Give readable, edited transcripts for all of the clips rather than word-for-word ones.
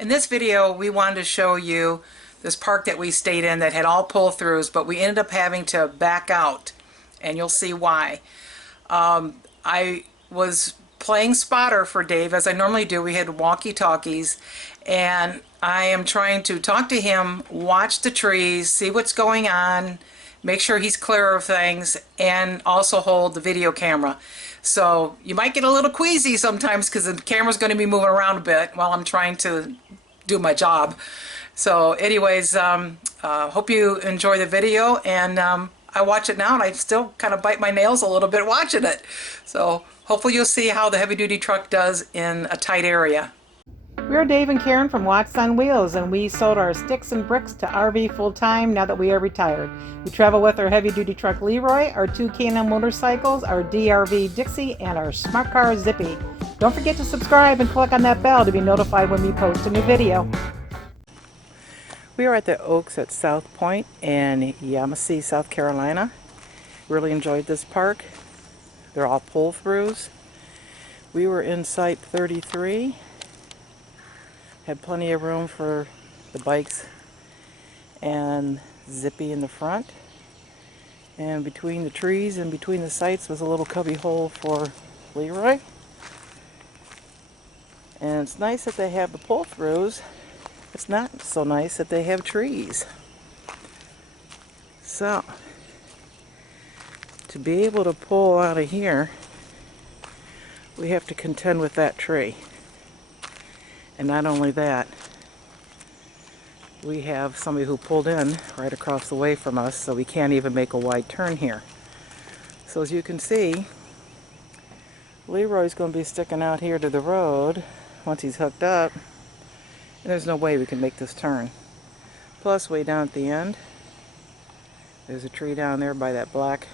In this video, we wanted to show you this park that we stayed in that had all pull-throughs, but we ended up having to back out, and you'll see why. I was playing spotter for Dave, as I normally do. We had walkie-talkies, and I am trying to talk to him, watch the trees, see what's going on, make sure he's clear of things, and also hold the video camera. So you might get a little queasy sometimes because the camera's going to be moving around a bit while I'm trying to do my job. So anyways, hope you enjoy the video, and I watch it now and I still kind of bite my nails a little bit watching it. So hopefully you'll see how the heavy-duty truck does in a tight area. We're Dave and Karen from Watts on Wheels, and we sold our sticks and bricks to RV full-time now that we are retired. We travel with our heavy-duty truck Leroy, our two K&N motorcycles, our DRV Dixie, and our smart car Zippy. Don't forget to subscribe and click on that bell to be notified when we post a new video. We are at the Oaks at South Point in Yamasee, South Carolina. Really enjoyed this park. They're all pull-throughs. We were in Site 33. Had plenty of room for the bikes and Zippy in the front. And between the trees and between the sites was a little cubby hole for Leroy. And it's nice that they have the pull-throughs. It's not so nice that they have trees. So, to be able to pull out of here, we have to contend with that tree. And not only that, we have somebody who pulled in right across the way from us, so we can't even make a wide turn here. So as you can see, Leroy's going to be sticking out here to the road once he's hooked up, and there's no way we can make this turn. Plus, way down at the end, there's a tree down there by that black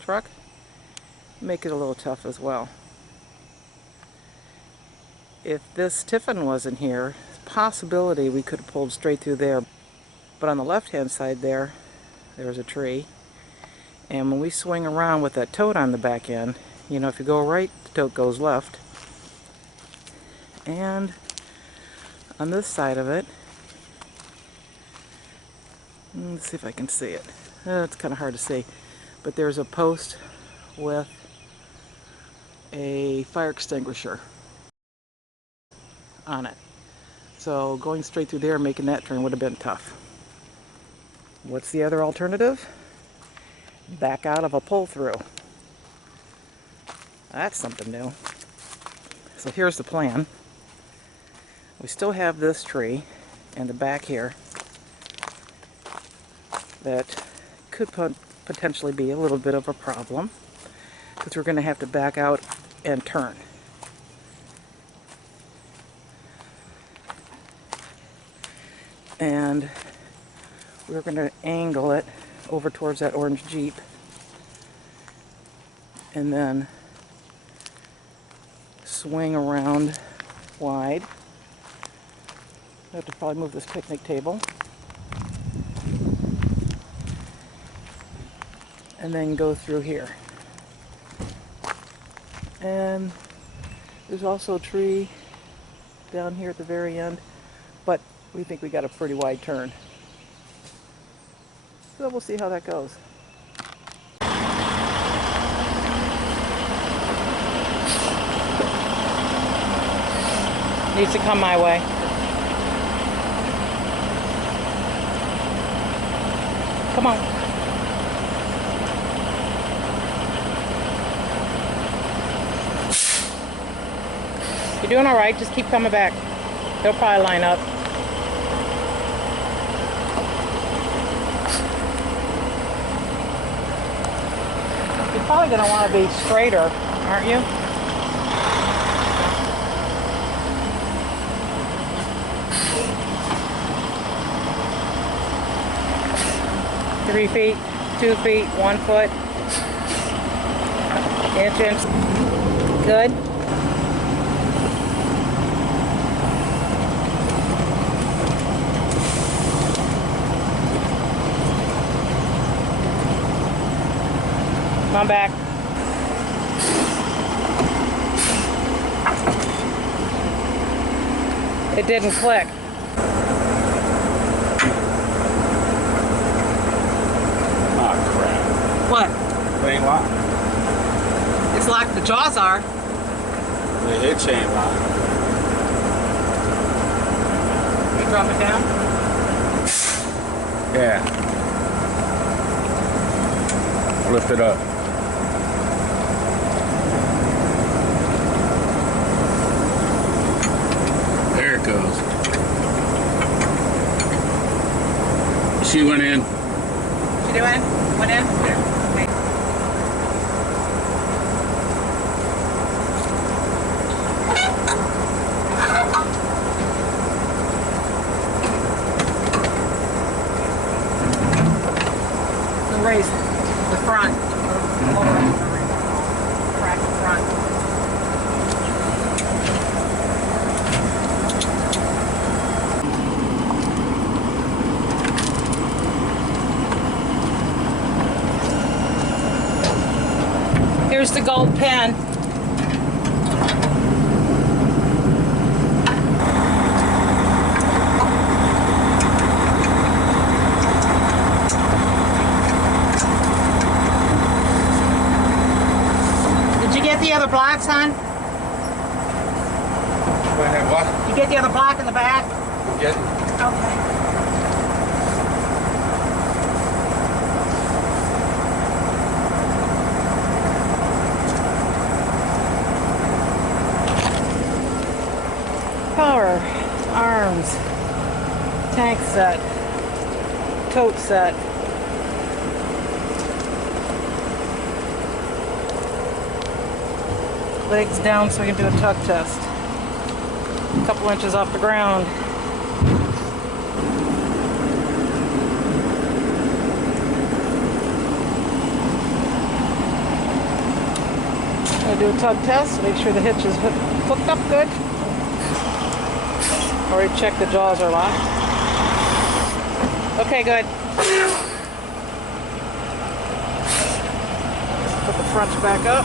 truck. Make it a little tough as well. If this Tiffin wasn't here, possibility we could have pulled straight through there. But on the left-hand side there was a tree. And when we swing around with that Tote on the back end, you know, if you go right, the Tote goes left. And on this side of it, let's see if I can see it. It's kind of hard to see. But there's a post with a fire extinguisher on it. So going straight through there and making that turn would have been tough. What's the other alternative? Back out of a pull-through. That's something new. So here's the plan. We still have this tree in the back here that could potentially be a little bit of a problem because we're going to have to back out and turn. And we're going to angle it over towards that orange Jeep and then swing around wide. I have to probably move this picnic table and then go through here. And there's also a tree down here at the very end, but we think we got a pretty wide turn. So we'll see how that goes. Needs to come my way. Come on. You're doing all right. Just keep coming back. They'll probably line up. You're probably going to want to be straighter, aren't you? Three feet, 2 feet, 1 foot. Inch. Good. Come on back. It didn't click. Oh crap. What? It ain't locked. It's locked. The jaws are. The hitch ain't locked. You drop it down? Yeah. Lift it up. There it goes. She went in. She doing? Went in? Yeah. Okay. Raise the front. Crack the front. Here's the gold pen. Did you get the other blocks, hon? Go ahead, what? You get the other block in the back? Get Okay. Power, arms, tank set, tote set. Legs down so we can do a tug test. A couple inches off the ground. Gonna do a tug test, make sure the hitch is hooked up good. Already checked the jaws are locked. Okay, good. Put the fronts back up.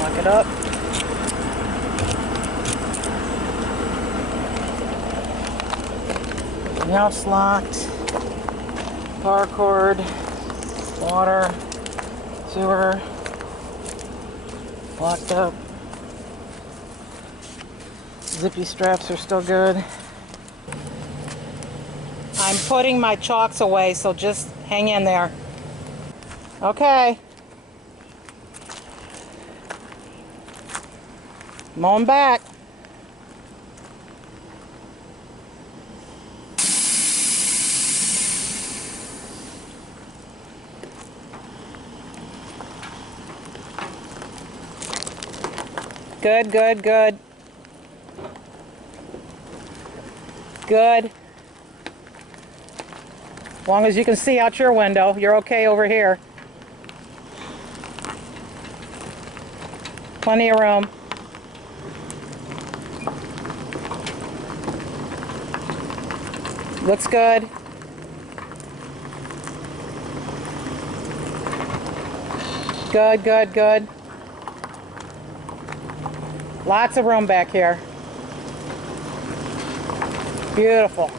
Lock it up. House locked. Power cord, water, sewer, locked up. Zippy straps are still good. I'm putting my chalks away, so just hang in there. Okay. Mowing back. Good, good, good. Good. As long as you can see out your window, you're okay over here. Plenty of room. Looks good. Good, good, good. Lots of room back here. Beautiful.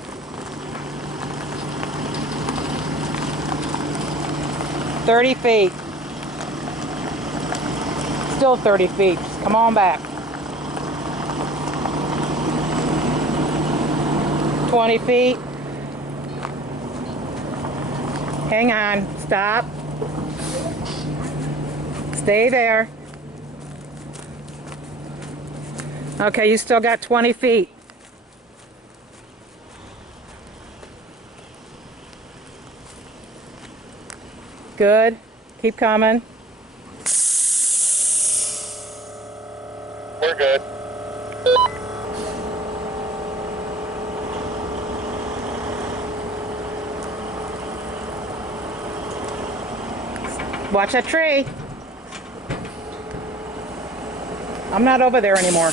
"30 feet. Still 30 feet. Just come on back. 20 feet. Hang on. Stop. Stay there. Okay, you still got 20 feet. Good. Keep coming. We're good. Watch that tree. I'm not over there anymore.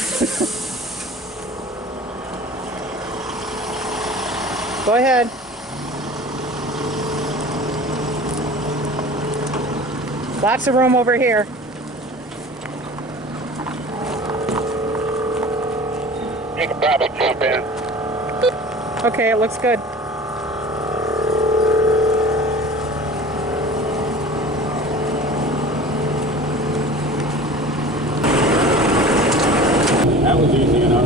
Go ahead. Lots of room over here. You can probably jump in. Okay, it looks good. That was easy enough.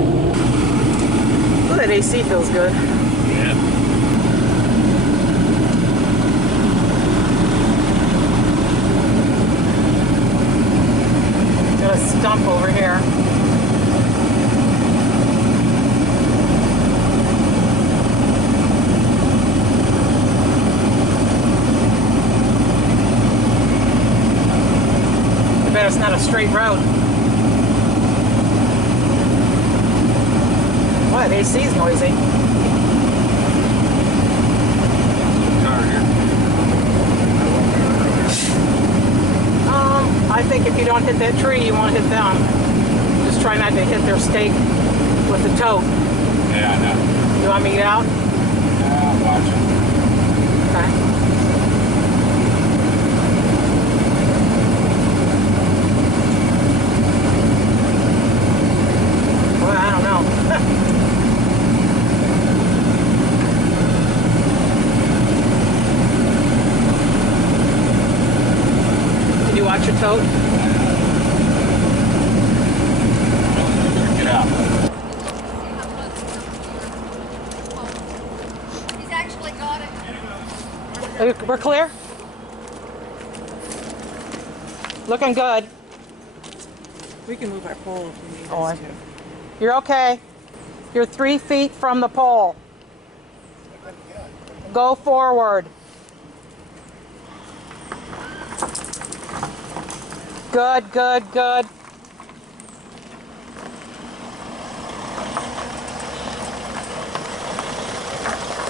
Oh, that AC feels good. Yeah. Got a stump over here. I bet it's not a straight road. What? AC's noisy. I think if you don't hit that tree, you won't hit them. Just try not to hit their stake with the tote. Yeah, I know. You want me to get out? I'm watching. Okay. Well, I don't know. Did you watch your tote? Get out. He's actually got it. We're clear? Looking good. We can move our pole if we need Oh, us to. You're okay. You're 3 feet from the pole. Go forward. Good, good, good.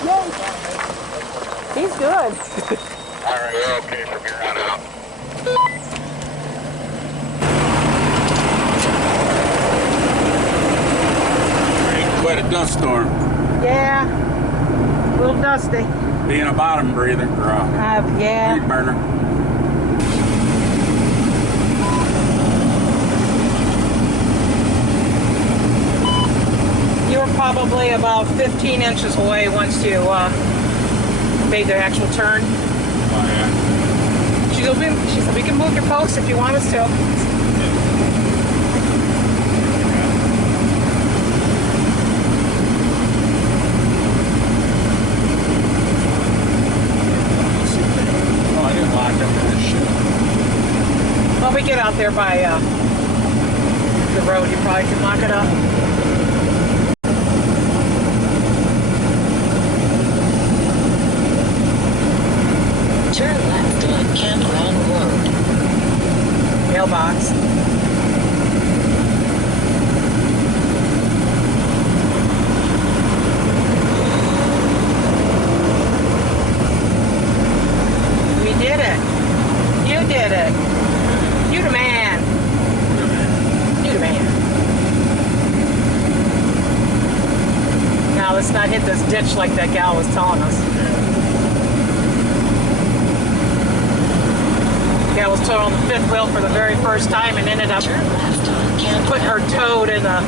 Yay. He's good. All right, you're okay from here on out. Quite a dust storm. Yeah. A little dusty. Being a bottom breather or a Yeah. weed burner. You were probably about 15 inches away once you made the actual turn. Oh yeah. She said, we can move your post if you want us to. Oh, I didn't lock up in this shit. Well, we get out there by the road, you probably can lock it up. Turn left on Campground Road. Mailbox. We did it. You did it. You the man. You the man. Now let's not hit this ditch like that gal was telling us. Gal was towing the fifth wheel for the very first time and ended up Turn left on Campground putting her toad in the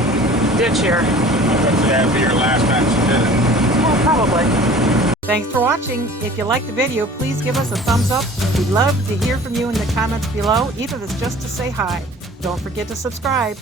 ditch here. That'd be your last time she did it. Yeah, probably. Thanks for watching. If you liked the video, please give us a thumbs up. We'd love to hear from you in the comments below, even if it's just to say hi. Don't forget to subscribe.